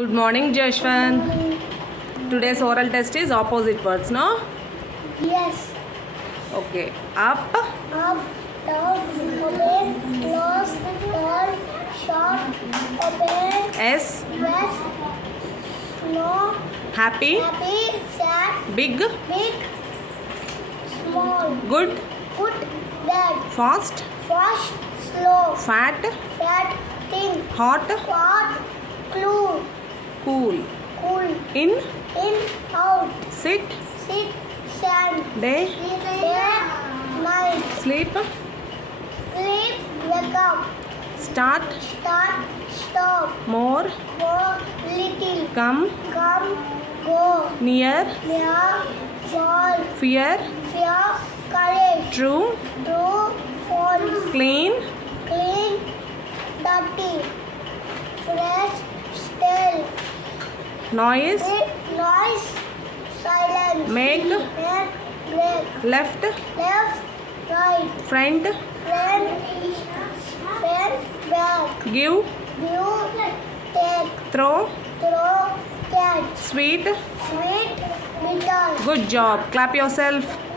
Good morning, Jashwan. Today's oral test is opposite words, no? Yes. Okay. Up, Up, down, open, close, turn, short, open, S, yes, no, happy, happy, sad, big, big, small, good, good, bad, fast, fast, slow, fat, fat, thin, hot, hot, clue, cool, cool, in, out, sit, sit, stand, day, day, night, sleep, sleep, wake up, start, start, stop, more, go, little, come, go, near, near, fall, fear, fear, courage, true, true, false, clean, clean, dirty, fresh, stale, noise, noise, silence, make, break, left, left, right, friend, friend, back, give, take, throw, throw, catch, sweet. sweet, bitter. Good job. Clap yourself.